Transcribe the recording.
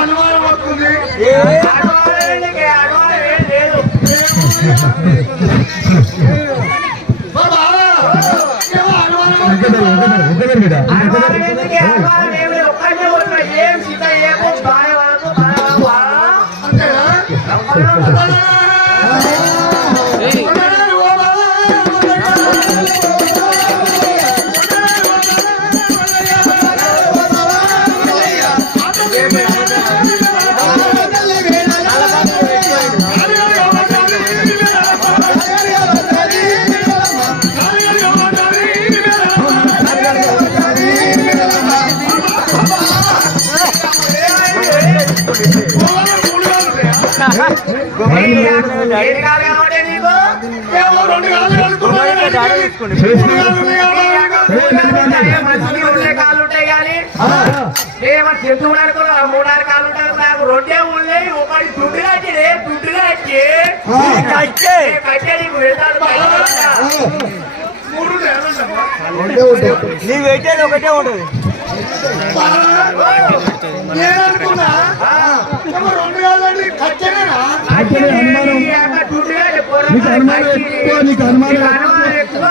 అనుమానం వస్తుంది. చెప్తున్నాడు మూడారు కాళ్ళు ఉంటారు నాకు రొట్టె ఉన్నాయి ఒకటి దుడ్డు కట్టిడే దుడ్డు కట్టి కట్టే నీకు వెళ్తాడు నీ పెట్టేది ఒకటే ఉంటుంది. నేను అనుకున్నా 2 కాళ్ళని కట్టేనా ఎక్కువ